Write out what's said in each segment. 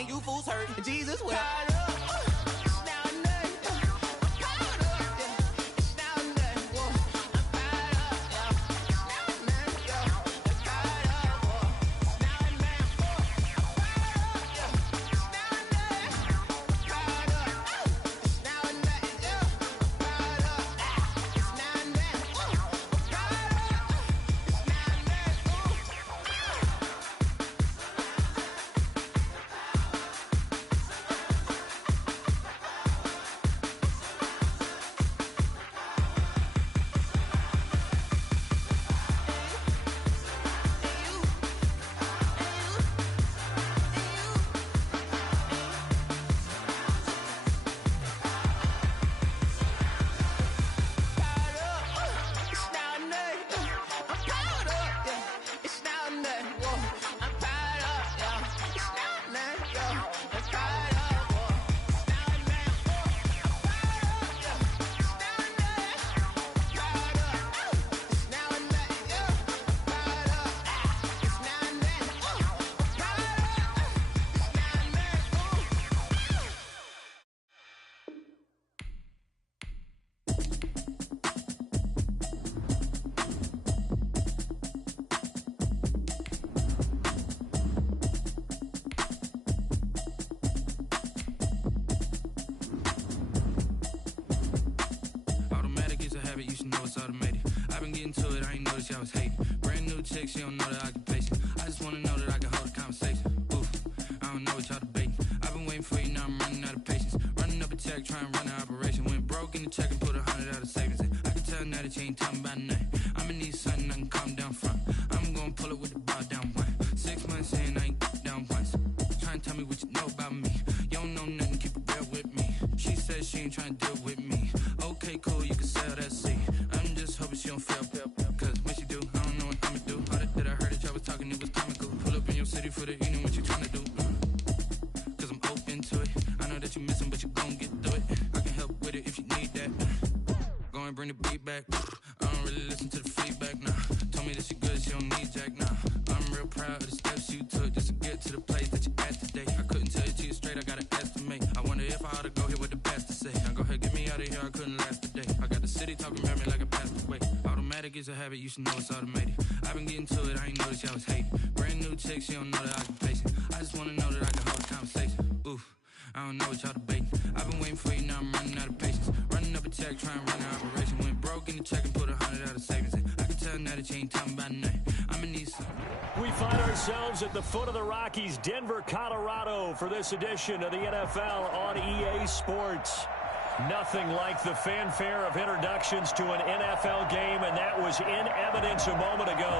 saying you fools hurt. Jesus wept. You should know it's automated. I've been getting to it, I ain't noticed y'all was hating. Brand new chick, she don't know the occupation. I just wanna know that I can hold a conversation. Oof, I don't know what y'all debating. I've been waiting for you, now I'm running out of patience. Running up a check, trying to run an operation. Went broke in the check and put 100 out of savings in. I can tell now that you ain't talking about nothing. I'ma need something I can calm down front. I'm gonna pull it with the ball down one. 6 months in, I ain't down once. Trying to tell me what you know about me. You don't know nothing, keep it real with me. She says she ain't trying to deal with me. Okay, cool, you can sell that seat. I'm just hoping she don't fail, cause when she do, I don't know what I'ma do. All that I heard that y'all was talking, it was comical. Pull up in your city for the evening, what you tryna do? Cause I'm open to it. I know that you missing, but you gon' get through it. I can help with it if you need that. Go and bring the beat back. I don't really listen to the feedback, nah. Told me that she good, she don't need Jack, nah. I'm real proud of the steps you took just to get to the place that you at today. I couldn't tell you to you straight, I gotta estimate. I wonder if I ought to go here with the best to say. Now go ahead, get me out of here, I couldn't last today. I got the city talking about me like I passed away. Automatic is a habit, you should know it's automated. I've been getting to it, I ain't noticed y'all was hating. Brand new chick, she don't know the occupation. I just wanna know that I can hold a conversation. Oof, I don't know what y'all debating. I've been waiting for you, now I'm running out of patience. Running up a check, trying to run an operation. Went broke in the check and put 100 out of savings in. I can tell now that you ain't talking about nothing. I'ma need some. We find ourselves at the foot of the Rockies, Denver, Colorado, for this edition of the NFL on EA Sports. Nothing like the fanfare of introductions to an NFL game, and that was in evidence a moment ago.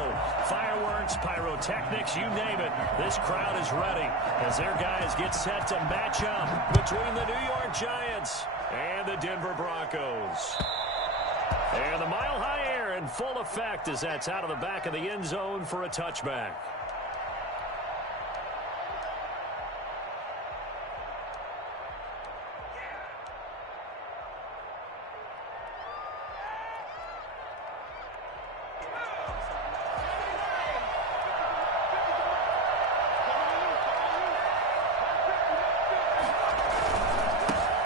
Fireworks, pyrotechnics, you name it. This crowd is ready as their guys get set to match up between the New York Giants and the Denver Broncos. And the mile-high air in full effect as that's out of the back of the end zone for a touchback.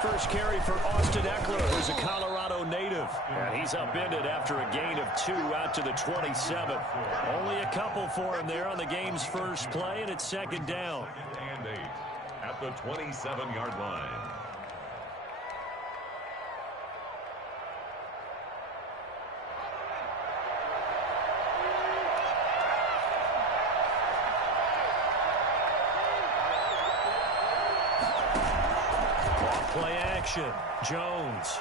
First carry for Austin Eckler, who's a Colorado native. And he's upended after a gain of 2 out to the 27. Only a couple for him there on the game's first play, and it's second down. And 8 at the 27-yard line. Play action. Jones.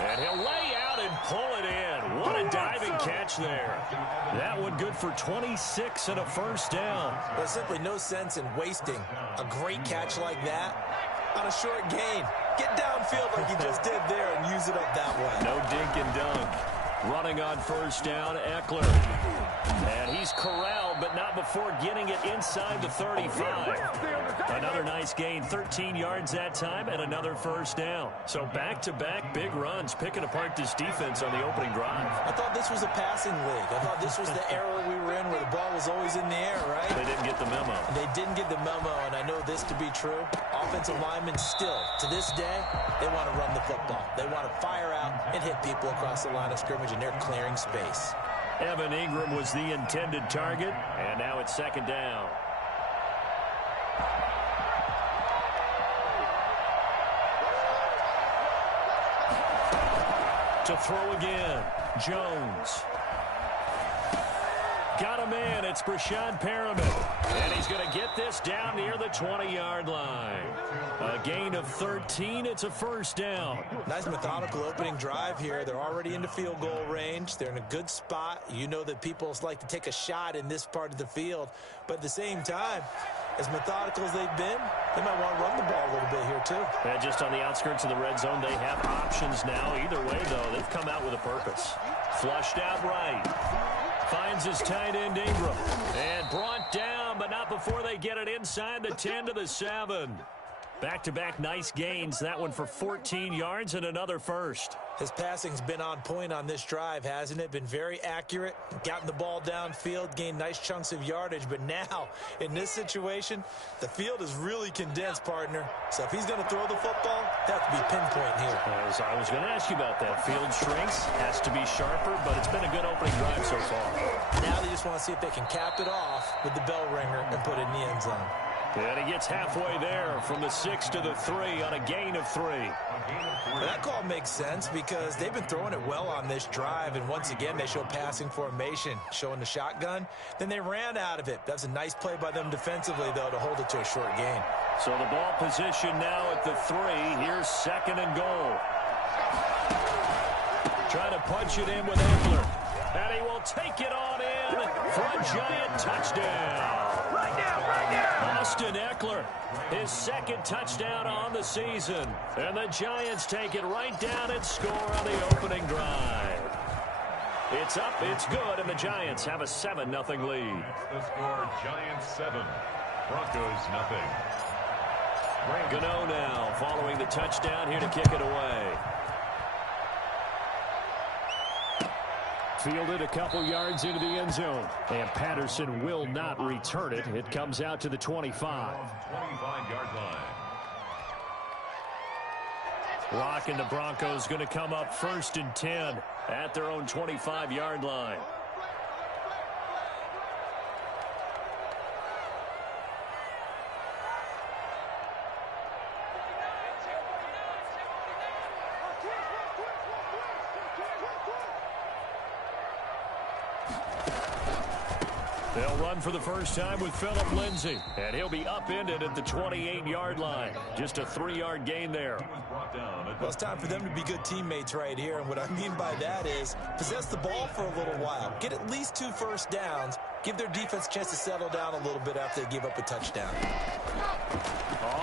And he'll lay out and pull it in. What a diving catch there. That one good for 26 and a first down. There's simply no sense in wasting a great catch like that on a short gain. Get downfield like he just did there and use it up that way. No dink and dunk. Running on first down, Eckler. And he's corralled, but not before getting it inside the 35. Another nice gain, 13 yards that time, and another first down. So back-to-back big runs, picking apart this defense on the opening drive. I thought this was a passing league. I thought this was the era we were in where the ball was always in the air, right? They didn't get the memo. They didn't get the memo, and I know this to be true. Offensive linemen still, to this day, they want to run the football. They want to fire out and hit people across the line of scrimmage, and they're clearing space. Evan Ingram was the intended target, and now it's second down. To throw again, Jones. Got a man, it's Brashad Perriman. And he's going to get this down near the 20-yard line. A gain of 13, it's a first down. Nice methodical opening drive here. They're already into field goal range. They're in a good spot. You know that people like to take a shot in this part of the field. But at the same time, as methodical as they've been, they might want to run the ball a little bit here too. And just on the outskirts of the red zone, they have options now. Either way, though, they've come out with a purpose. Flushed out right. Finds his tight end Ingram. And brought down, but not before they get it inside the 10 to the 7. Back-to-back nice gains. That one for 14 yards and another first. His passing's been on point on this drive, hasn't it? Been very accurate. Gotten the ball downfield, gained nice chunks of yardage. But now, in this situation, the field is really condensed, partner. So if he's going to throw the football, they have to be pinpoint here. As I was going to ask you about that. Field shrinks, has to be sharper, but it's been a good opening drive so far. Now they just want to see if they can cap it off with the bell ringer and put it in the end zone. And he gets halfway there from the 6 to the 3 on a gain of 3. Well, that call makes sense because they've been throwing it well on this drive, and once again they show passing formation, showing the shotgun. Then they ran out of it. That's a nice play by them defensively, though, to hold it to a short gain. So the ball position now at the 3. Here's second and goal. Trying to punch it in with Eckler. And he will take it on in for a giant touchdown. Austin Eckler, his second touchdown on the season. And the Giants take it right down and score on the opening drive. It's up, it's good, and the Giants have a 7-0 lead. The score, Giants 7, Broncos 0. Gano now following the touchdown here to kick it away. Fielded a couple yards into the end zone. And Patterson will not return it. It comes out to the 25. 25-yard line. Rock and the Broncos going to come up 1st and 10 at their own 25-yard line. They'll run for the first time with Phillip Lindsay. And he'll be upended at the 28-yard line. Just a 3-yard gain there. Well, it's time for them to be good teammates right here. And what I mean by that is possess the ball for a little while. Get at least 2 first downs. Give their defense a chance to settle down a little bit after they give up a touchdown.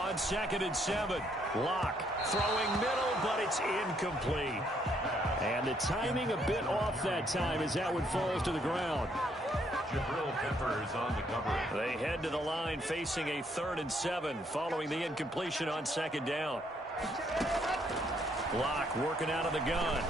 On 2nd and 7. Locke throwing middle, but it's incomplete. And the timing a bit off that time as that one falls to the ground. Jabril Peppers on the cover. They head to the line facing a 3rd and 7 following the incompletion on 2nd down. Locke working out of the gun.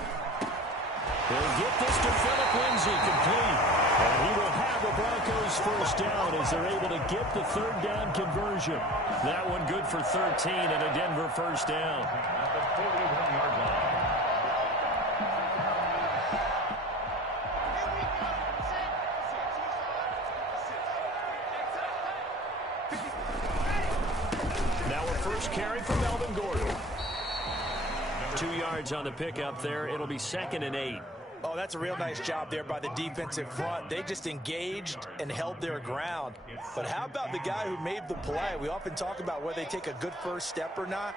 He'll get this to Phillip Lindsay complete. And he will have the Broncos first down as they're able to get the 3rd down conversion. That one good for 13 and a Denver first down. At the 41-yard line. Carry from Melvin Gordon. 2 yards on the pickup there. It'll be 2nd and 8. Oh, that's a real nice job there by the defensive front. They just engaged and held their ground. But how about the guy who made the play? We often talk about whether they take a good first step or not.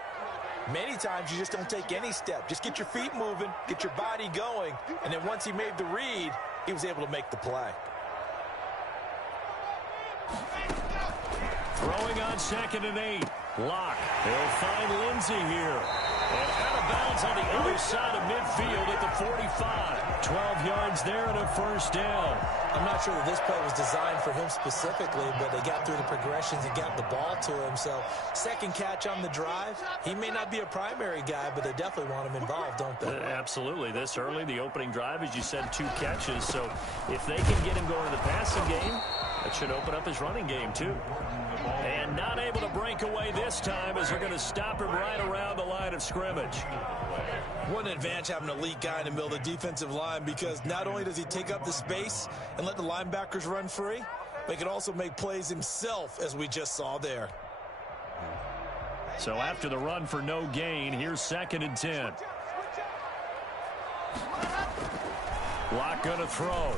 Many times you just don't take any step. Just get your feet moving, get your body going, and then once he made the read, he was able to make the play. Throwing on 2nd and 8. Locke. He'll find Lindsay here. And out of bounds on the other side of midfield at the 45. 12 yards there and a first down. I'm not sure that this play was designed for him specifically, but they got through the progressions and got the ball to him. So second catch on the drive. He may not be a primary guy, but they definitely want him involved, don't they? Absolutely. This early, the opening drive, as you said, 2 catches. So if they can get him going in the passing game, that should open up his running game, too. And not able to break away this time as they're going to stop him right around the line of scrimmage. What an advantage having an elite guy in the middle of the defensive line, because not only does he take up the space and let the linebackers run free, but he can also make plays himself, as we just saw there. So after the run for no gain, here's 2nd and 10. Lock going to throw.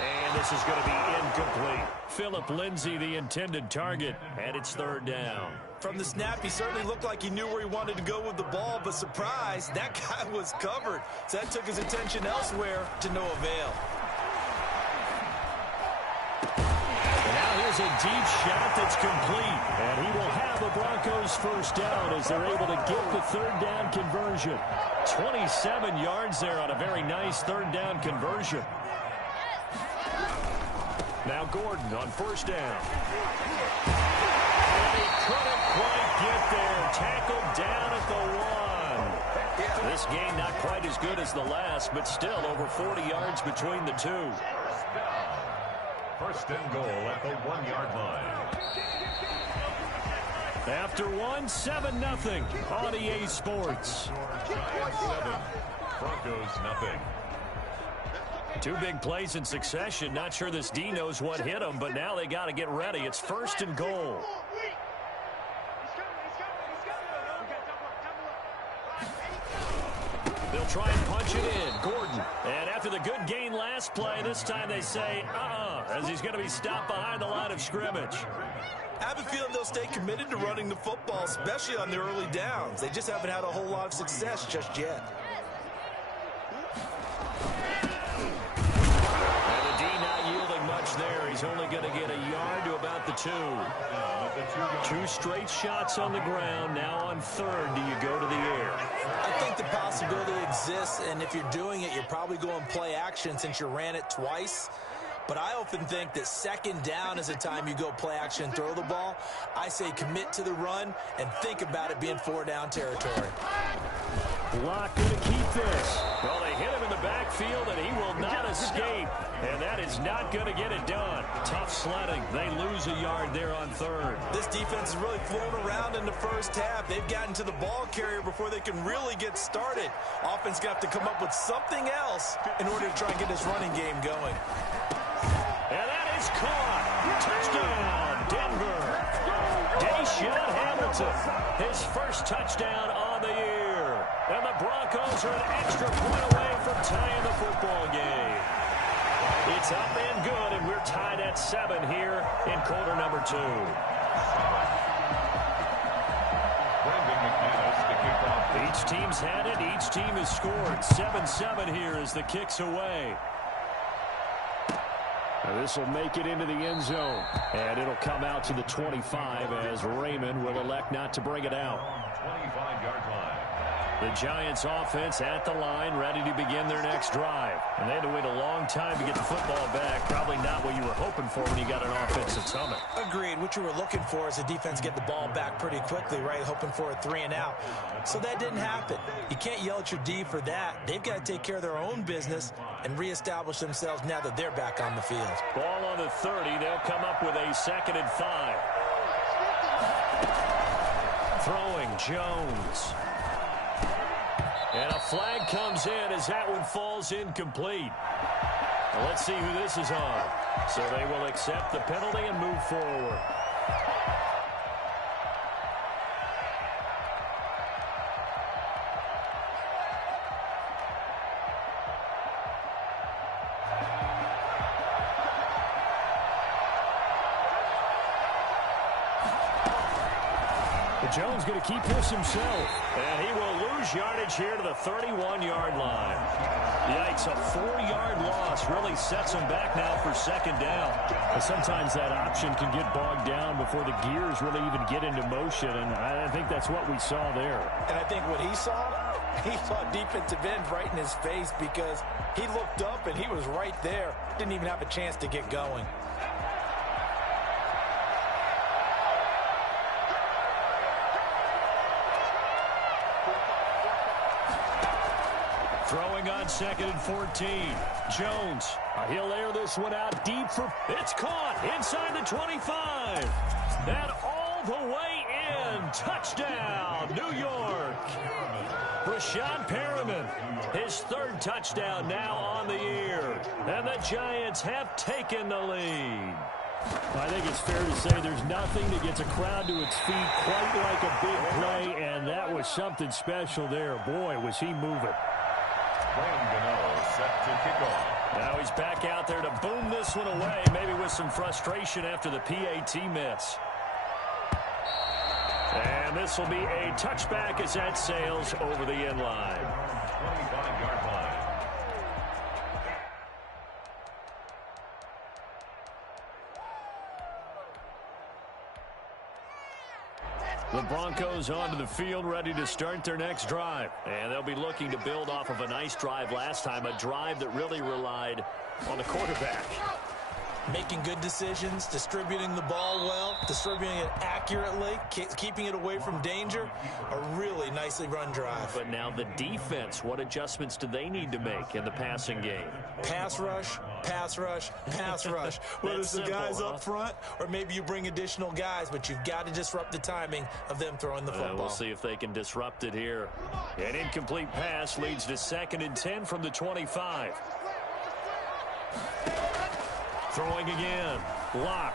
And this is going to be incomplete. Philip Lindsay, the intended target, and it's 3rd down. From the snap, he certainly looked like he knew where he wanted to go with the ball, but surprise, that guy was covered. So that took his attention elsewhere to no avail. And now here's a deep shot that's complete. And he will have the Broncos first down as they're able to get the 3rd down conversion. 27 yards there on a very nice 3rd down conversion. Now Gordon on first down. And he couldn't quite get there. Tackled down at the 1. This game not quite as good as the last, but still over 40 yards between the two. First and goal at the 1-yard line. After 1, 7-0 on EA Sports. Giants 7, Broncos nothing. 2 big plays in succession. Not sure this D knows what hit him, but now they got to get ready. It's 1st and goal. They'll try and punch it in. Gordon. And after the good gain last play, this time they say, as he's going to be stopped behind the line of scrimmage. I have a feeling they'll stay committed to running the football, especially on the early downs. They just haven't had a whole lot of success just yet. There, he's only going to get a yard to about the 2. 2 straight shots on the ground. Now on 3rd, do you go to the air? I think the possibility exists, and if you're doing it, you're probably going play action since you ran it twice. But I often think that 2nd down is the time you go play action and throw the ball. I say commit to the run and think about it being 4-down territory. Locke going to keep this. Well, they hit him in the backfield, and he will not escape. And that is not going to get it done. Tough sledding. They lose a yard there on 3rd. This defense is really flown around in the first half. They've gotten to the ball carrier before they can really get started. Offense going to have to come up with something else in order to try and get this running game going. And that is caught. Touchdown, Denver. Deshaun Hamilton, his first touchdown on the year. And the Broncos are an extra point away from tying the football game. It's up and good, and we're tied at 7 here in quarter number 2. Each team's had it. Each team has scored. 7-7 here as the kick's away. Now this will make it into the end zone. And it'll come out to the 25 as Raymond will elect not to bring it out. 25-yard line. The Giants offense at the line, ready to begin their next drive. And they had to wait a long time to get the football back. Probably not what you were hoping for when you got an offensive summit. Agreed. What you were looking for is the defense get the ball back pretty quickly, right? Hoping for a 3-and-out. So that didn't happen. You can't yell at your D for that. They've got to take care of their own business and reestablish themselves now that they're back on the field. Ball on the 30. They'll come up with a 2nd and 5. Throwing Jones. And a flag comes in as that one falls incomplete. Well, let's see who this is on. So they will accept the penalty and move forward. But Jones going to keep this himself. And he will lose yardage here to the 31-yard line. Yikes, a 4-yard loss really sets him back now for second down. But sometimes that option can get bogged down before the gears really even get into motion, and I think that's what we saw there. And I think what he saw defensive end right in his face, because he looked up and he was right there. Didn't even have a chance to get going. Throwing on 2nd and 14. Jones. He'll air this one out deep for... It's caught inside the 25. And all the way in. Touchdown, New York. Rashad Perriman, his 3rd touchdown now on the year. And the Giants have taken the lead. I think it's fair to say there's nothing that gets a crowd to its feet quite like a big play, and that was something special there. Boy, was he moving. Set to kick off. Now he's back out there to boom this one away, maybe with some frustration after the PAT miss. And this will be a touchback as that sails over the end line. 25-yard line. The Broncos onto the field, ready to start their next drive. And they'll be looking to build off of a nice drive last time, a drive that really relied on the quarterback. Making good decisions, distributing the ball well, distributing it accurately, keeping it away from danger. A really nicely run drive. But now the defense, what adjustments do they need to make in the passing game? Pass rush, pass rush, pass rush. Whether it's the guys up front or maybe you bring additional guys, but you've got to disrupt the timing of them throwing the football. We'll see if they can disrupt it here. An incomplete pass leads to 2nd and 10 from the 25. Throwing again. Lock.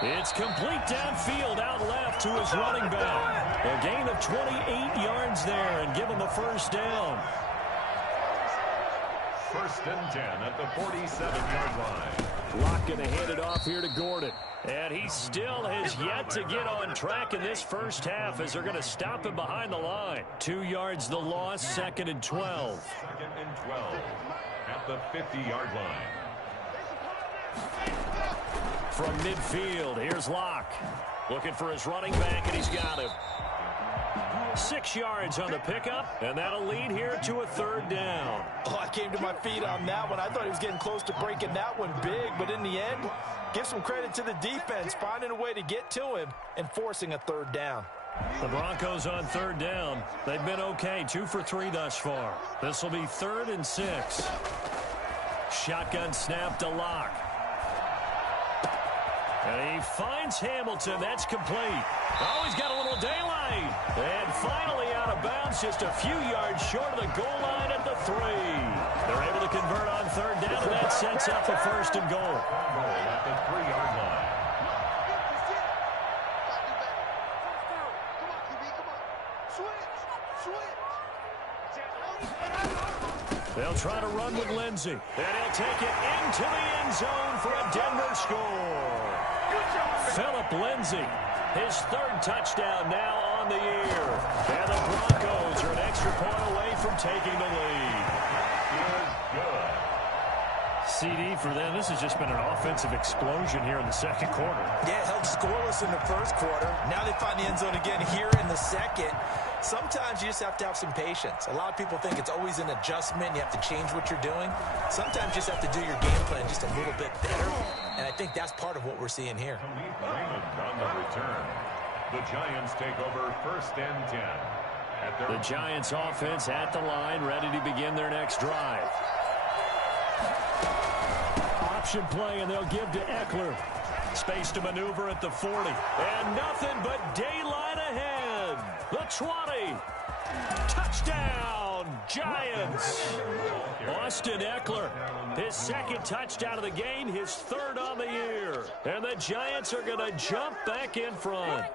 It's complete downfield, out left to his running back. A gain of 28 yards there and give him the first down. 1st and 10 at the 47-yard line. Lock going to hand it off here to Gordon. And he still has yet to get on track in this first half as they're going to stop him behind the line. 2 yards the loss, 2nd and 12. 2nd and 12 at the 50-yard line. From midfield, here's Locke. Looking for his running back, and he's got him. 6 yards on the pickup, and that'll lead here to a 3rd down. Oh, I came to my feet on that one. I thought he was getting close to breaking that one big, but in the end, give some credit to the defense, finding a way to get to him and forcing a 3rd down. The Broncos on 3rd down. They've been okay, 2 for 3 thus far. This will be 3rd and 6. Shotgun snap to Locke. And he finds Hamilton. That's complete. Oh, he's got a little daylight. And finally out of bounds, just a few yards short of the goal line at the 3. They're able to convert on 3rd down, and that sets up a 1st and goal. At the 3-yard line. They'll try to run with Lindsey. And he'll take it into the end zone for a Denver score. Philip Lindsey, his 3rd touchdown now on the year. And the Broncos are an extra point away from taking the lead. CD for them. This has just been an offensive explosion here in the 2nd quarter. Yeah, held scoreless in the 1st quarter. Now they find the end zone again here in the 2nd. Sometimes you just have to have some patience. A lot of people think it's always an adjustment. You have to change what you're doing. Sometimes you just have to do your game plan just a little bit better. And I think that's part of what we're seeing here. Raymond on the return. The Giants take over 1st and 10. The Giants offense at the line, ready to begin their next drive. Option play, and they'll give to Eckler. Space to maneuver at the 40. And nothing but daylight ahead. The 20. Touchdown, Giants. Austin Eckler, his 2nd touchdown of the game, his 3rd on the year. And the Giants are going to jump back in front.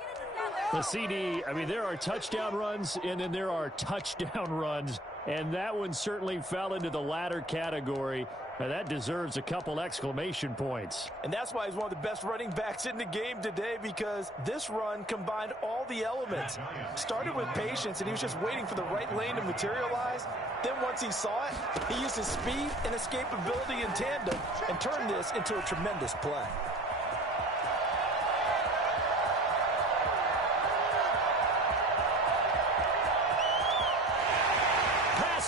The CD, I mean, there are touchdown runs, and then there are touchdown runs, and that one certainly fell into the latter category. Now, that deserves a couple exclamation points. And that's why he's one of the best running backs in the game today, because this run combined all the elements. Started with patience, and he was just waiting for the right lane to materialize. Then once he saw it, he used his speed and escapability in tandem and turned this into a tremendous play.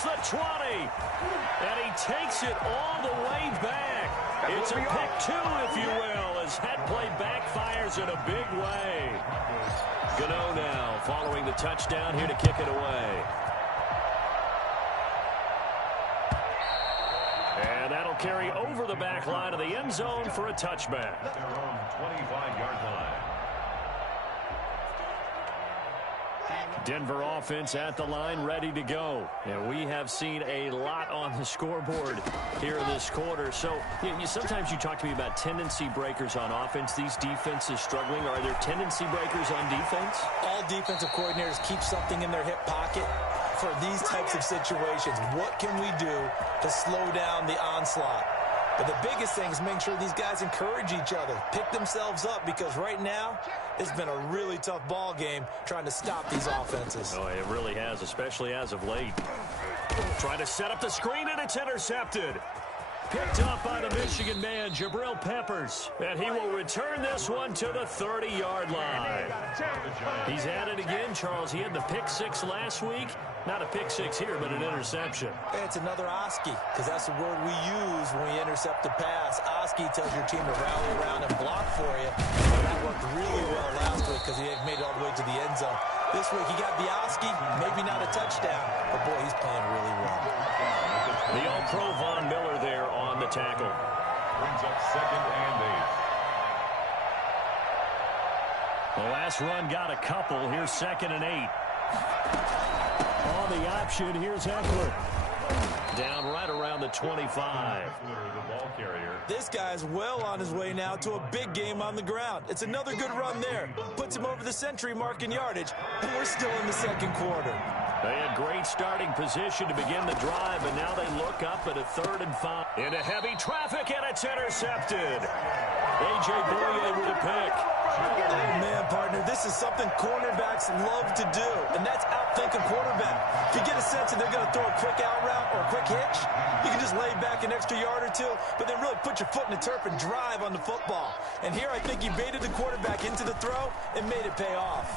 The 20, and he takes it all the way back. It's a pick two, if you will, as that play backfires in a big way. Gano now following the touchdown here to kick it away. And that'll carry over the back line of the end zone for a touchback. Their own 25-yard line. Denver offense at the line, ready to go. And we have seen a lot on the scoreboard here in this quarter. So sometimes you talk to me about tendency breakers on offense. These defenses struggling. Are there tendency breakers on defense? All defensive coordinators keep something in their hip pocket for these types of situations. What can we do to slow down the onslaught? But the biggest thing is making sure these guys encourage each other, pick themselves up, because right now it's been a really tough ball game trying to stop these offenses. Oh, it really has, especially as of late. Trying to set up the screen, and it's intercepted. Picked up by the Michigan man, Jabril Peppers. And he will return this one to the 30-yard line. He's at it again, Charles. He had the pick six last week. Not a pick six here, but an interception. It's another Oski, because that's the word we use when we intercept a pass. Oski tells your team to rally around and block for you. And that worked really well last week because he had made it all the way to the end zone. This week he got the Oski, maybe not a touchdown, but boy, he's playing really well. The All-Pro Von Miller there on the tackle. Brings up 2nd and 8. The last run got a couple. Here's 2nd and 8. On the option, here's Eckler. Down right around the 25. The ball carrier. This guy's well on his way now to a big game on the ground. It's another good run there. Puts him over the century mark in yardage, and we're still in the second quarter. They had great starting position to begin the drive, but now they look up at a 3rd and 5. Into heavy traffic, and it's intercepted. A.J. Boye with a pick. Oh, man, partner, this is something cornerbacks love to do, and that's outthink a quarterback. If you get a sense that they're going to throw a quick out route or a quick hitch, you can just lay back an extra yard or two, but then really put your foot in the turf and drive on the football. And here I think he baited the quarterback into the throw and made it pay off.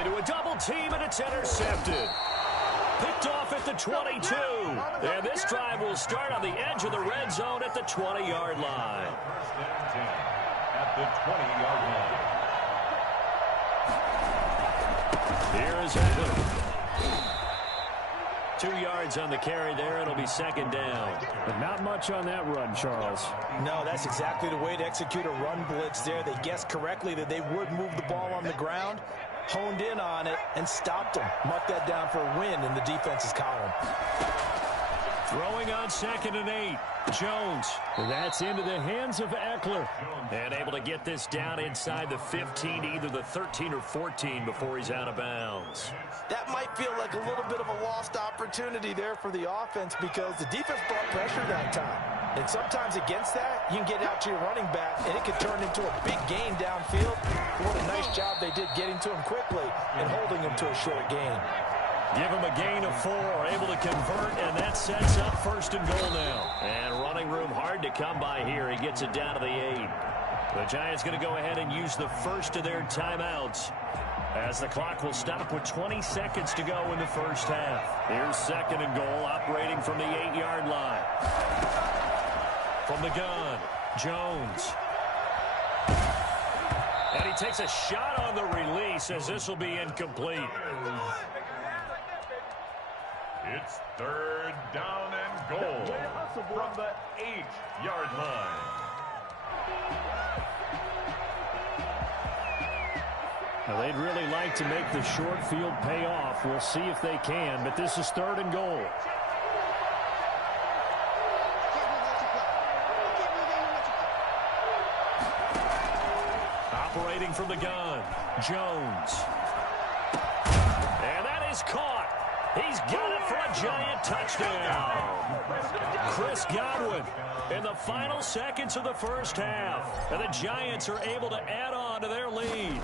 Into a double team, and it's intercepted. Picked off at the 22. And this drive will start on the edge of the red zone at the 20-yard line. 1st and 10 at the 20-yard line. Here is Eckler. 2 yards on the carry there. It'll be 2nd down. But not much on that run, Charles. No, that's exactly the way to execute a run blitz there. They guessed correctly that they would move the ball on the ground, honed in on it, and stopped them. Marked that down for a win in the defense's column. Throwing on 2nd and 8. Jones. That's into the hands of Eckler. And able to get this down inside the 15, either the 13 or 14 before he's out of bounds. That might feel like a little bit of a lost opportunity there for the offense because the defense brought pressure that time. And sometimes against that, you can get out to your running back, and it could turn into a big gain downfield. What a nice job they did getting to him quickly and holding him to a short gain. Give him a gain of 4, able to convert, and that sets up 1st and goal now. And running room hard to come by here. He gets it down to the 8. The Giants going to go ahead and use the first of their timeouts, as the clock will stop with 20 seconds to go in the first half. Here's 2nd and goal, operating from the 8-yard line. From the gun, Jones. And he takes a shot on the release, as this will be incomplete. It's 3rd down and goal from the 8-yard line. Well, they'd really like to make the short field pay off. We'll see if they can, but this is 3rd and goal. Operating from the gun, Jones. And that is caught. He's got it for a Giant touchdown. Chris Godwin in the final seconds of the first half. And the Giants are able to add on to their lead.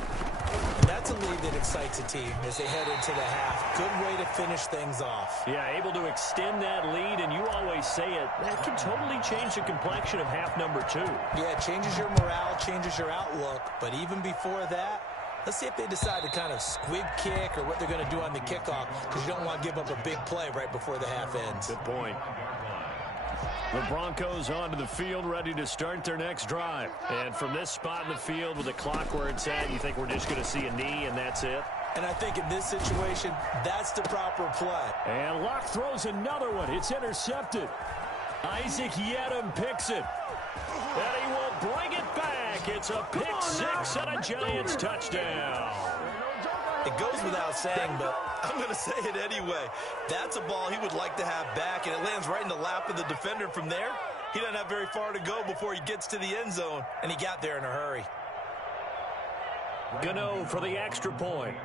That's a lead that excites a team as they head into the half. Good way to finish things off. Yeah, able to extend that lead, and you always say it, that can totally change the complexion of half number 2. Yeah, it changes your morale, changes your outlook. But even before that, let's see if they decide to kind of squib kick or what they're going to do on the kickoff, because you don't want to give up a big play right before the half ends. Good point. The Broncos onto the field, ready to start their next drive. And from this spot in the field with the clock where it's at, you think we're just going to see a knee and that's it? And I think in this situation, that's the proper play. And Locke throws another one. It's intercepted. Isaac Yedem picks it. And he will bring it back. It's a pick six and a Giants touchdown. It goes without saying, but I'm going to say it anyway. That's a ball he would like to have back, and it lands right in the lap of the defender. From there, he doesn't have very far to go before he gets to the end zone, and he got there in a hurry. Gano for the extra point.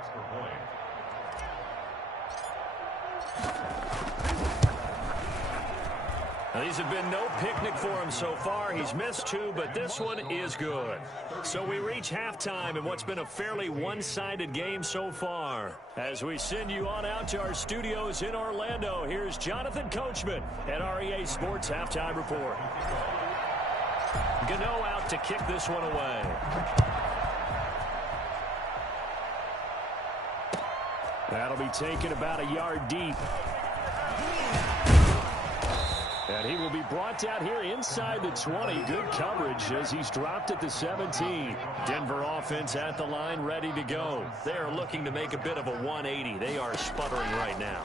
Now, these have been no picnic for him so far. He's missed 2, but this one is good. So we reach halftime in what's been a fairly one-sided game so far. As we send you on out to our studios in Orlando, here's Jonathan Coachman at REA Sports Halftime Report. Gano out to kick this one away. That'll be taken about a yard deep. And he will be brought out here inside the 20. Good coverage as he's dropped at the 17. Denver offense at the line, ready to go. They are looking to make a bit of a 180. They are sputtering right now.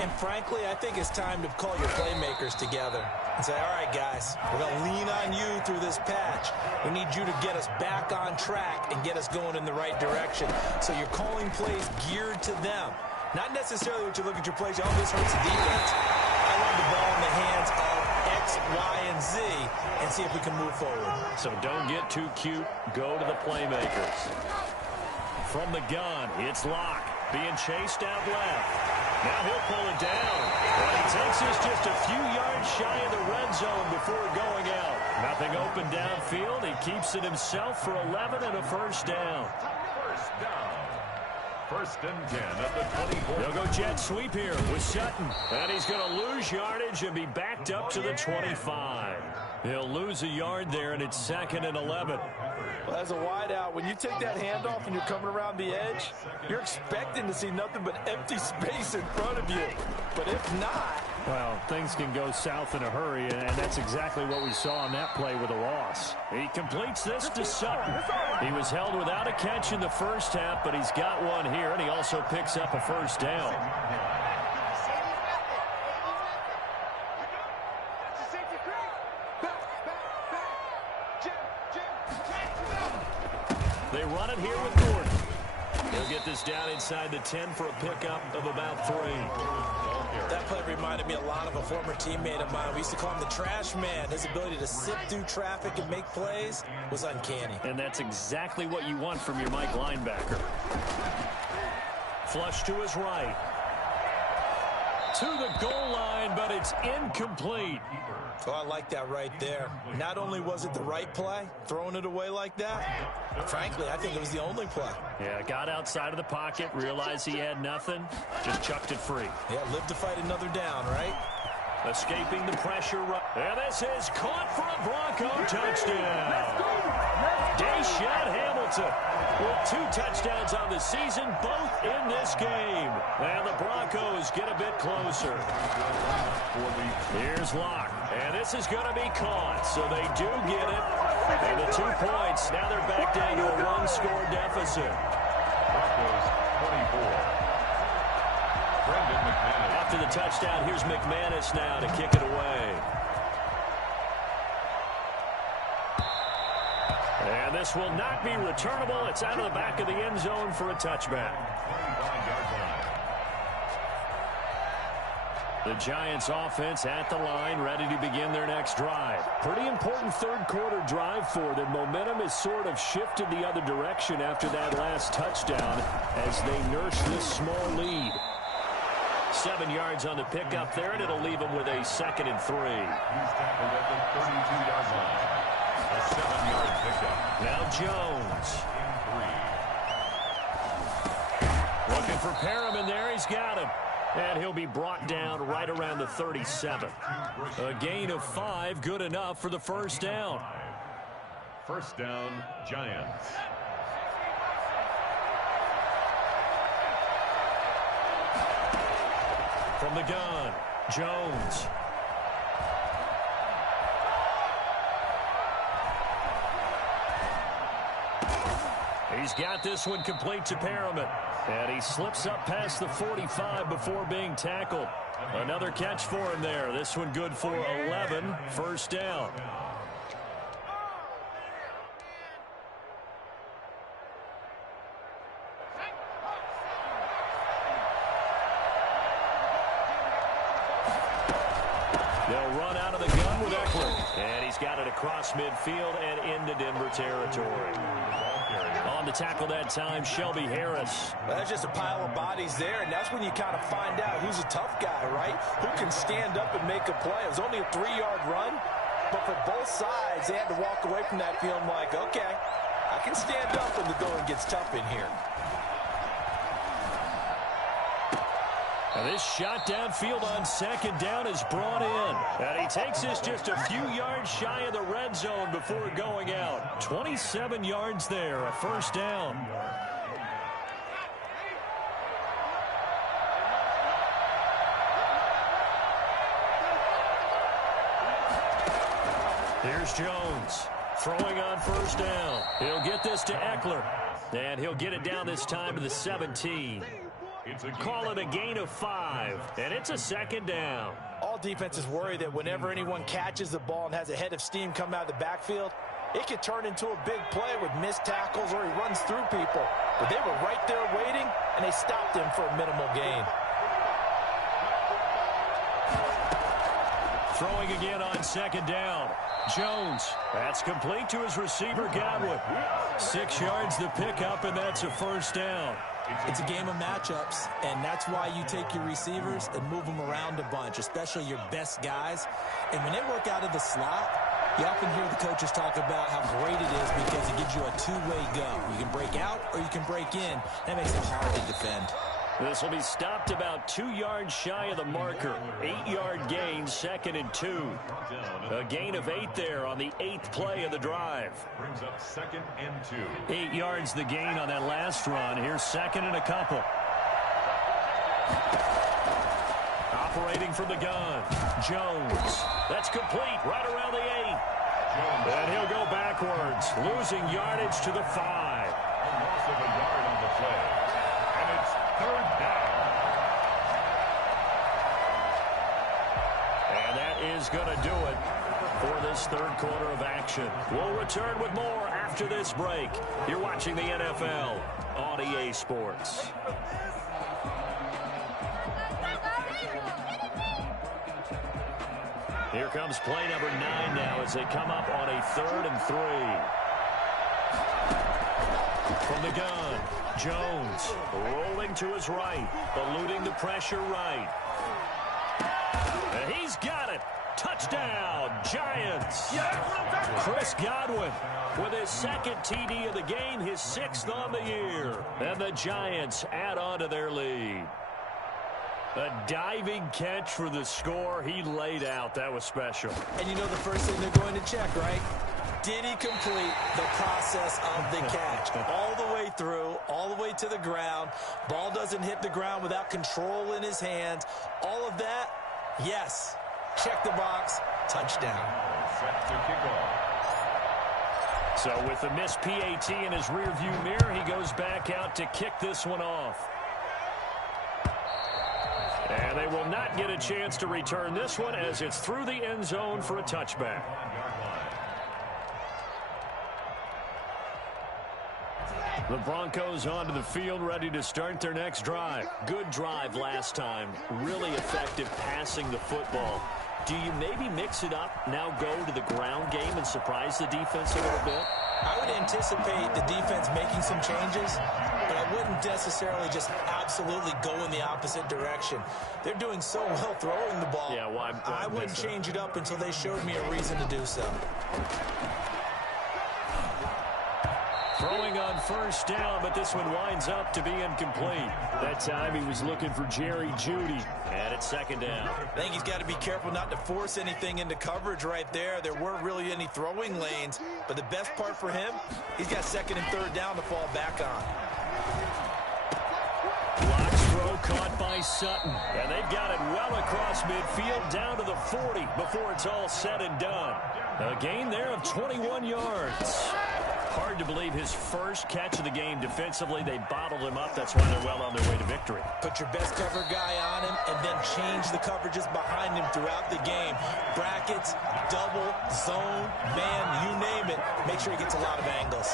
And frankly, I think it's time to call your playmakers together and say, all right, guys, we're going to lean on you through this patch. We need you to get us back on track and get us going in the right direction. So you're calling plays geared to them. Not necessarily what you look at your plays, oh, this hurts the defense. I want the ball in the hands of X, Y, and Z and see if we can move forward. So don't get too cute. Go to the playmakers. From the gun, it's Locke being chased out left. Now he'll pull it down. And he takes this just a few yards shy of the red zone before going out. Nothing open downfield. He keeps it himself for 11 and a first down. First down. First and 10 at the 24. They'll go jet sweep here with Sutton. And he's going to lose yardage and be backed up to the 25. He'll lose a yard there, and it's 2nd and 11. Well, as a wideout, when you take that handoff and you're coming around the edge, you're expecting to see nothing but empty space in front of you. But if not... Well, things can go south in a hurry, and that's exactly what we saw on that play with a loss. He completes this to Sutton. He was held without a catch in the first half, but he's got one here, and he also picks up a first down. They run it here with Gordon. He'll get this down inside the 10 for a pickup of about 3. That play reminded me a lot of a former teammate of mine. We used to call him the trash man. His ability to sift through traffic and make plays was uncanny. And that's exactly what you want from your Mike linebacker. Flush to his right. To the goal line, but it's incomplete. Oh, I like that right there. Not only was it the right play, throwing it away like that, frankly, I think it was the only play. Yeah, got outside of the pocket, realized he had nothing, just chucked it free. Yeah, live to fight another down, right? Escaping the pressure. And this is caught for a Bronco touchdown. Deshaun Hamilton with 2 touchdowns on the season, both in this game. And the Broncos get a bit closer. Here's Locke. And this is going to be caught, so they do get it. And the 2 points, now they're back down to a 1-score deficit. Broncos 24. After the touchdown, here's McManus now to kick it away. And this will not be returnable. It's out of the back of the end zone for a touchback. The Giants offense at the line, ready to begin their next drive. Pretty important third quarter drive for them. Momentum has sort of shifted the other direction after that last touchdown as they nurse this small lead. 7 yards on the pickup there, and it'll leave them with a 2nd and 3. He's tackled at the 32-yard line. A 7-yard pickup. Now Jones. Looking for Perriman there. He's got him. And he'll be brought down right around the 37. A gain of 5, good enough for the first down. First down, Giants. From the gun, Jones. He's got this one complete to Perriman. And he slips up past the 45 before being tackled. Another catch for him there. This one good for 11. First down. They'll run out of the gun with Eckler. And he's got it across midfield and into Denver territory. On the tackle that time, Shelby Harris. Well, that's just a pile of bodies there, and that's when you kind of find out who's a tough guy, right? Who can stand up and make a play. It was only a 3-yard run, but for both sides, they had to walk away from that feeling like, okay, I can stand up when the going gets tough in here. And this shot downfield on 2nd down is brought in. And he takes this just a few yards shy of the red zone before going out. 27 yards there, a first down. Here's Jones throwing on first down. He'll get this to Eckler. And he'll get it down this time to the 17. Call it a gain of 5, and it's a 2nd down. All defenses worry that whenever anyone catches the ball and has a head of steam come out of the backfield, it could turn into a big play with missed tackles or he runs through people. But they were right there waiting, and they stopped him for a minimal gain. Throwing again on 2nd down. Jones, that's complete to his receiver, Godwin. 6 yards the pickup, and that's a first down. It's a game of matchups, and that's why you take your receivers and move them around a bunch, especially your best guys. And when they work out of the slot, you often hear the coaches talk about how great it is because it gives you a two-way go. You can break out or you can break in. That makes it hard to defend. This will be stopped about 2 yards shy of the marker. 8-yard gain, 2nd and 2. A gain of 8 there on the 8th play of the drive. Brings up 2nd and 2. 8 yards the gain on that last run. Here's 2nd and a couple. Operating from the gun, Jones. That's complete right around the 8. And he'll go backwards, losing yardage to the 5. A loss of a yard on the play. And it's 3rd down. And that is going to do it for this third quarter of action. We'll return with more after this break. You're watching the NFL on EA Sports. Here comes play number 9 now as they come up on a 3rd and 3. From the gun, Jones rolling to his right, eluding the pressure right. And he's got it. Touchdown, Giants. Chris Godwin with his 2nd TD of the game, his 6th on the year. And the Giants add on to their lead. A diving catch for the score. He laid out. That was special. And you know the first thing they're going to check, right? Did he complete the process of the catch? All the way through, all the way to the ground. Ball doesn't hit the ground without control in his hands. All of that, yes. Check the box. Touchdown. Set to kick off. So with the missed PAT in his rearview mirror, he goes back out to kick this one off. And they will not get a chance to return this one as it's through the end zone for a touchback. The Broncos onto the field, ready to start their next drive. Good drive last time. Really effective passing the football. Do you maybe mix it up, now go to the ground game and surprise the defense a little bit? I would anticipate the defense making some changes, but I wouldn't necessarily just absolutely go in the opposite direction. They're doing so well throwing the ball. Yeah, why I wouldn't change it up until they showed me a reason to do so. Throwing on first down, but this one winds up to be incomplete. That time he was looking for Jerry Jeudy. And it's second down. I think he's got to be careful not to force anything into coverage right there. There weren't really any throwing lanes, but the best part for him, he's got second and third down to fall back on. Block's throw caught by Sutton, and they've got it well across midfield down to the 40 before it's all said and done. A gain there of 21 yards. Hard to believe his first catch of the game defensively. They bottled him up. That's why they're well on their way to victory. Put your best cover guy on him and then change the coverages behind him throughout the game. Brackets, double, zone, man, you name it. Make sure he gets a lot of angles.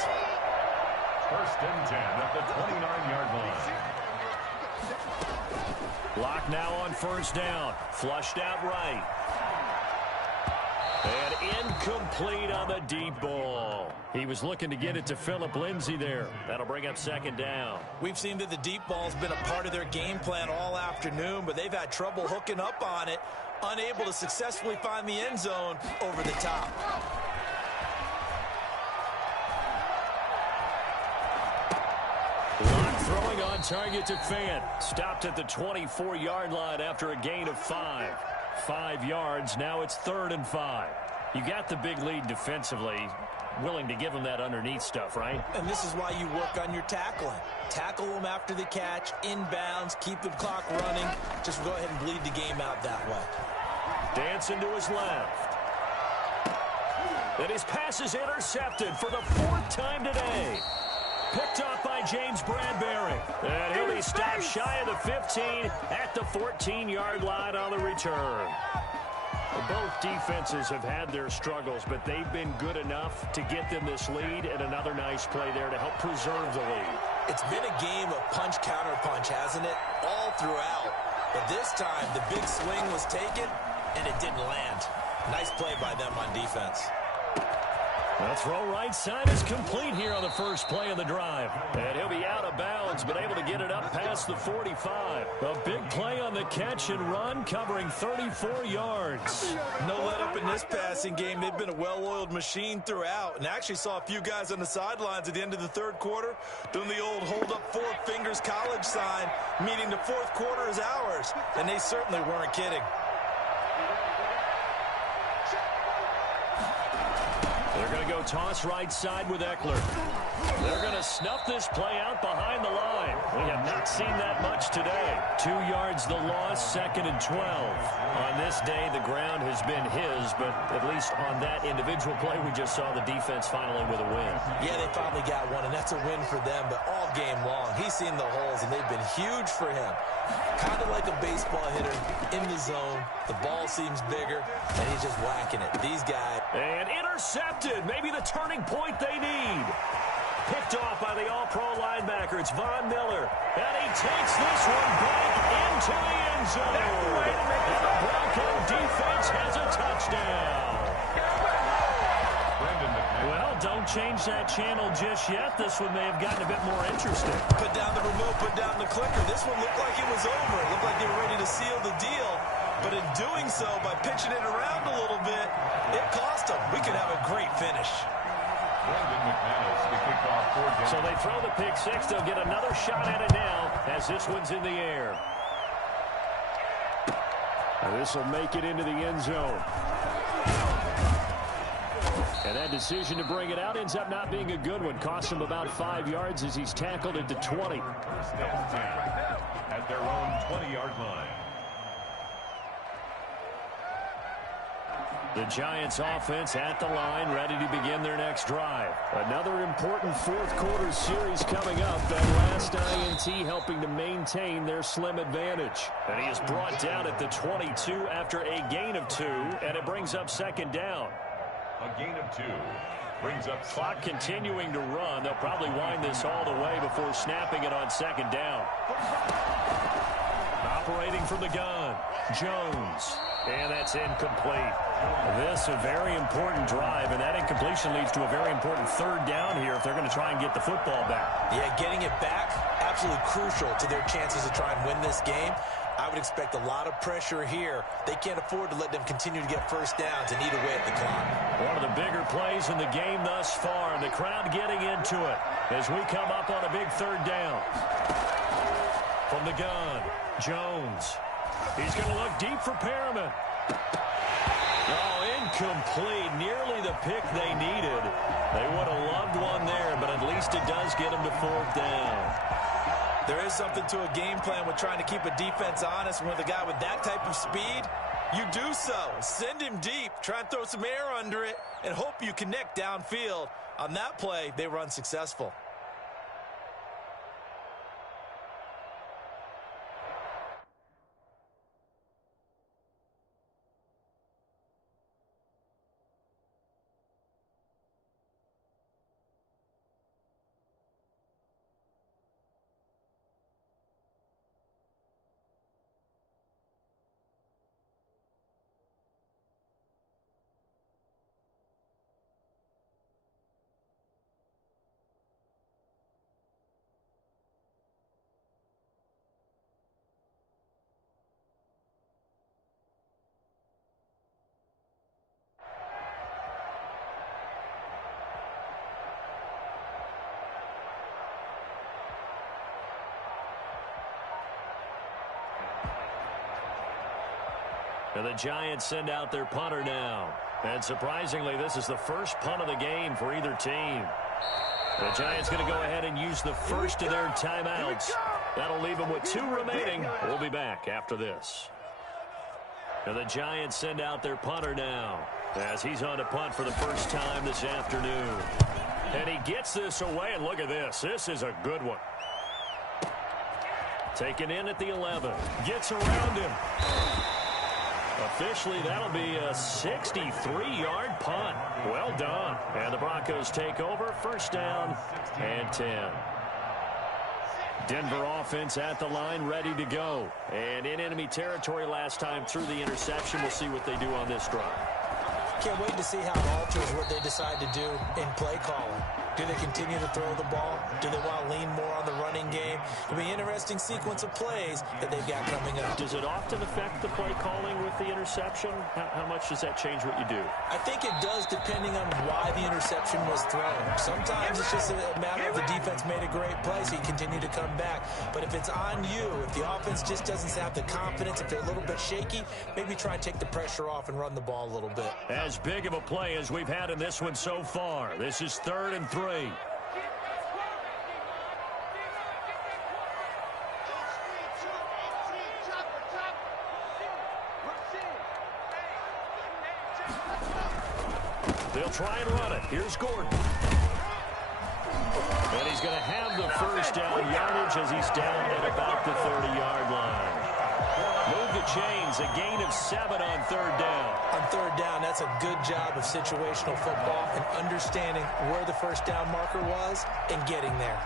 First and 10 at the 29-yard line. Block now on first down. Flushed out right. And incomplete on the deep ball. He was looking to get it to Phillip Lindsay there. That'll bring up second down. We've seen that the deep ball's been a part of their game plan all afternoon, but they've had trouble hooking up on it, unable to successfully find the end zone over the top. Block throwing on target to Fan. Stopped at the 24-yard line after a gain of 5. 5 yards. Now it's 3rd and 5. You got the big lead defensively. Willing to give them that underneath stuff, right? And this is why you work on your tackling. Tackle them after the catch, inbounds, keep the clock running. Just go ahead and bleed the game out that way. Dancing to his left. And his pass is intercepted for the 4th time today. Picked off by James Bradbury. And he'll be stopped shy of the 15 at the 14-yard line on the return. Both defenses have had their struggles, but they've been good enough to get them this lead, and another nice play there to help preserve the lead. It's been a game of punch-counter-punch, hasn't it? All throughout. But this time, the big swing was taken, and it didn't land. Nice play by them on defense. The throw right side is complete here on the first play of the drive. And he'll be out of bounds, but able to get it up past the 45. A big play on the catch and run, covering 34 yards. No let up in this passing game. They've been a well-oiled machine throughout. And actually saw a few guys on the sidelines at the end of the 3rd quarter doing the old hold up 4 fingers college sign, meaning the 4th quarter is ours. And they certainly weren't kidding. They're going to go toss right side with Eckler. They're going to snuff this play out behind the line. We have not seen that much today. 2 yards the loss, 2nd and 12. On this day, the ground has been his, but at least on that individual play, we just saw the defense finally with a win. Yeah, they finally got one, and that's a win for them, but all game long, he's seen the holes, and they've been huge for him. Kind of like a baseball hitter in the zone. The ball seems bigger, and he's just whacking it. These guys. And intercepted. Maybe the turning point they need. Picked off by the all-pro linebacker. It's Von Miller. And he takes this one back into the end zone. And the Bronco defense has a touchdown. Well, don't change that channel just yet. This one may have gotten a bit more interesting. Put down the remote, put down the clicker. This one looked like it was over. It looked like they were ready to seal the deal. But in doing so, by pitching it around a little bit, it cost them. We could have a great finish. So they throw the pick six. They'll get another shot at it now as this one's in the air. And this will make it into the end zone. And that decision to bring it out ends up not being a good one. Costs him about 5 yards as he's tackled it to 20. First and 10 at their own 20-yard line. The Giants offense at the line, ready to begin their next drive. Another important 4th quarter series coming up. That last INT helping to maintain their slim advantage. And he is brought down at the 22 after a gain of 2, and it brings up second down. A gain of 2. Brings up Clock continuing to run. They'll probably wind this all the way before snapping it on second down. Operating from the gun, Jones. And that's incomplete. This a very important drive, and that incompletion leads to a very important third down here if they're going to try and get the football back. Yeah, getting it back, absolutely crucial to their chances to try and win this game. I would expect a lot of pressure here. They can't afford to let them continue to get first downs and eat away at the clock. One of the bigger plays in the game thus far, and the crowd getting into it as we come up on a big third down. From the gun, Jones. He's going to look deep for Perriman. Oh, incomplete. Nearly the pick they needed. They would have loved one there, but at least it does get them to fourth down. There is something to a game plan with trying to keep a defense honest. With a guy with that type of speed, you do so. Send him deep. Try and throw some air under it and hope you connect downfield. On that play, they were unsuccessful. And the Giants send out their punter now. And surprisingly, this is the first punt of the game for either team. The Giants going to go ahead and use the first of their timeouts. That'll leave them with 2 remaining. We'll be back after this. And the Giants send out their punter now as he's on to punt for the first time this afternoon. And he gets this away, and look at this. This is a good one. Taken in at the 11. Gets around him. Officially, that'll be a 63-yard punt. Well done. And the Broncos take over. First down and 10. Denver offense at the line, ready to go. And in enemy territory last time through the interception. We'll see what they do on this drive. Can't wait to see how it alters what they decide to do in play calling. Do they continue to throw the ball? Do they want to lean more on the running game? It'll be an interesting sequence of plays that they've got coming up. Does it often affect the play calling with the interception? How much does that change what you do? I think it does, depending on why the interception was thrown. Sometimes it's just a matter of the defense made a great play, so you continue to come back. But if it's on you, if the offense just doesn't have the confidence, if they're a little bit shaky, maybe try and take the pressure off and run the ball a little bit. As big of a play as we've had in this one so far. This is 3rd and 3. They'll try and run it. Here's Gordon. And he's going to have the first down yardage as he's down at about the 30-yard line. Move the chains, a gain of 7 on 3rd down. On 3rd down, that's a good job of situational football and understanding where the first down marker was and getting there.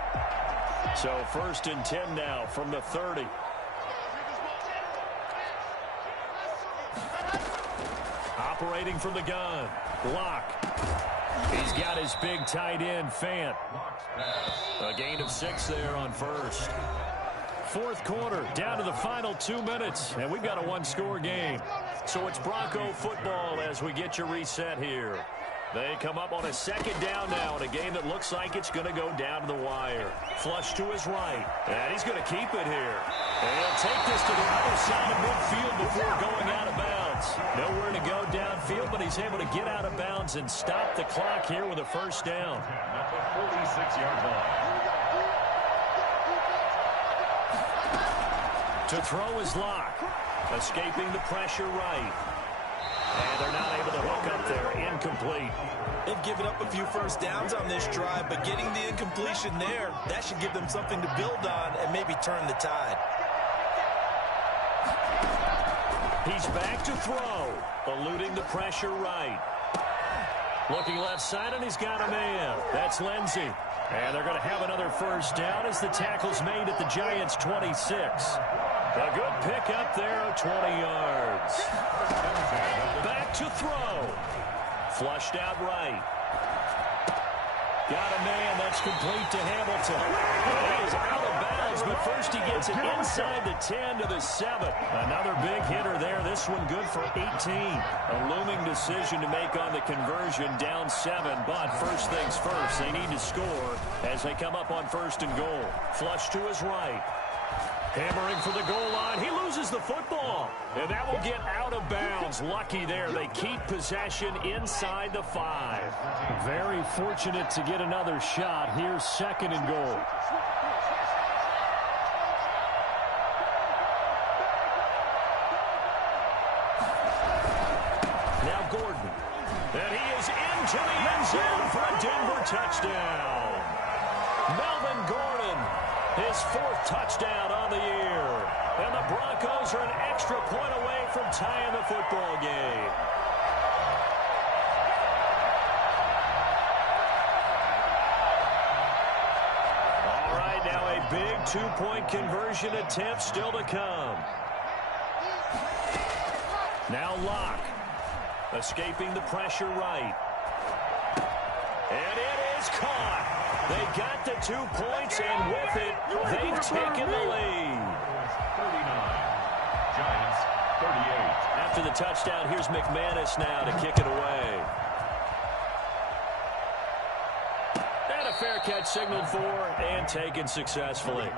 So 1st and 10 now from the 30. Operating from the gun. Block. He's got his big tight end, Fant. A gain of 6 there on 1st. 4th quarter, down to the final 2 minutes, and we've got a 1-score game. So it's Bronco football as we get your reset here. They come up on a 2nd down now in a game that looks like it's going to go down to the wire. Flush to his right, and he's going to keep it here. And he'll take this to the other side of midfield before going out of bounds. Nowhere to go downfield, but he's able to get out of bounds and stop the clock here with a first down. At the 46-yard line. To throw is Locke, escaping the pressure right. And they're not able to hook up there. Incomplete. They've given up a few first downs on this drive, but getting the incompletion there, that should give them something to build on and maybe turn the tide. He's back to throw, eluding the pressure right. Looking left side, and he's got a man. That's Lindsey. And they're going to have another first down as the tackle's made at the Giants' 26. A good pick up there of 20 yards. Back to throw. Flushed out right. Got a man. That's complete to Hamilton. He is out of bounds, but first he gets it inside the 10 to the 7. Another big hitter there. This one good for 18. A looming decision to make on the conversion, down 7. But first things first, they need to score as they come up on first and goal. Flush to his right. Hammering for the goal line. He loses the football. And that will get out of bounds. Lucky there. They keep possession inside the 5. Very fortunate to get another shot. Here's second and goal. Now Gordon. And he is into the end zone for a Denver touchdown. Melvin Gordon, his 4th touchdown on the year. And the Broncos are an extra point away from tying the football game. All right, now a big 2-point conversion attempt still to come. Now Locke, escaping the pressure right. And it is caught. They got the 2 points, and with it, they've taken the lead. 39. Giants, 38. After the touchdown, here's McManus now to kick it away. And a fair catch signaled for and taken successfully.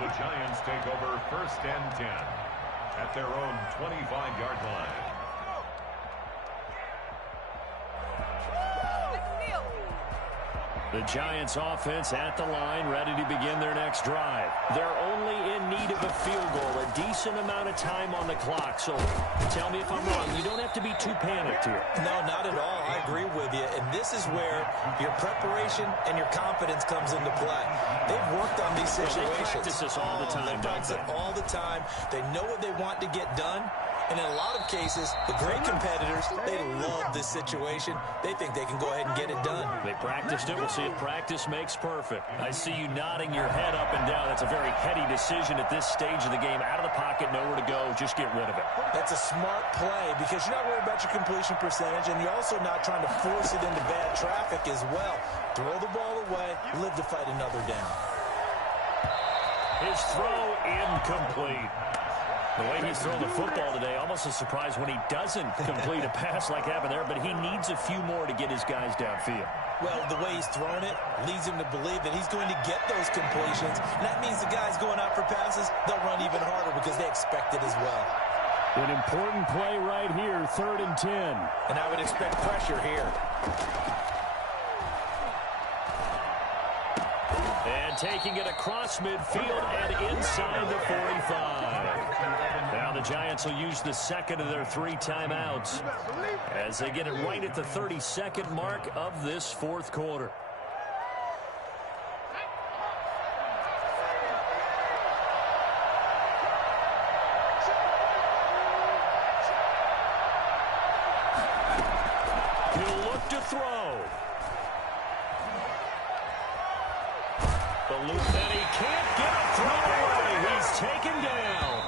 The Giants take over first and 10 at their own 25-yard line. The Giants offense at the line, ready to begin their next drive. They're only in need of a field goal, a decent amount of time on the clock. So tell me if I'm wrong. You don't have to be too panicked here. No, not at all. I agree with you. And this is where your preparation and your confidence comes into play. They've worked on these situations. They practice this all the time. They practice it all the time. They know what they want to get done. And in a lot of cases, the great competitors, they love this situation. They think they can go ahead and get it done. They practiced it. We'll see if practice makes perfect. I see you nodding your head up and down. That's a very heady decision at this stage of the game. Out of the pocket, nowhere to go. Just get rid of it. That's a smart play because you're not worried about your completion percentage, and you're also not trying to force it into bad traffic as well. Throw the ball away, live to fight another down. His throw incomplete. The way he's thrown the football today, almost a surprise when he doesn't complete a pass like happened there, but he needs a few more to get his guys downfield. Well, the way he's thrown it leads him to believe that he's going to get those completions. And that means the guys going out for passes, they'll run even harder because they expect it as well. An important play right here, 3rd and 10. And I would expect pressure here. And taking it across midfield and inside the 45. Now the Giants will use the second of their 3 timeouts as they get it right at the 32nd mark of this 4th quarter. He'll look to throw. The loop that he can't get a throw away. He's taken down.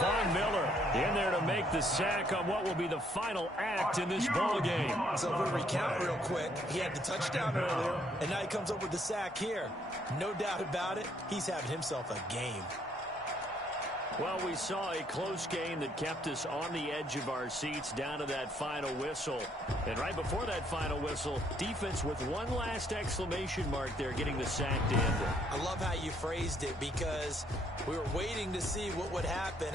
Von Miller in there to make the sack on what will be the final act in this ball game. So we'll recount real quick. He had the touchdown earlier, and now he comes up with the sack here. No doubt about it, he's having himself a game. Well, we saw a close game that kept us on the edge of our seats down to that final whistle. And right before that final whistle, defense with one last exclamation mark there, getting the sack to end it. I love how you phrased it because we were waiting to see what would happen.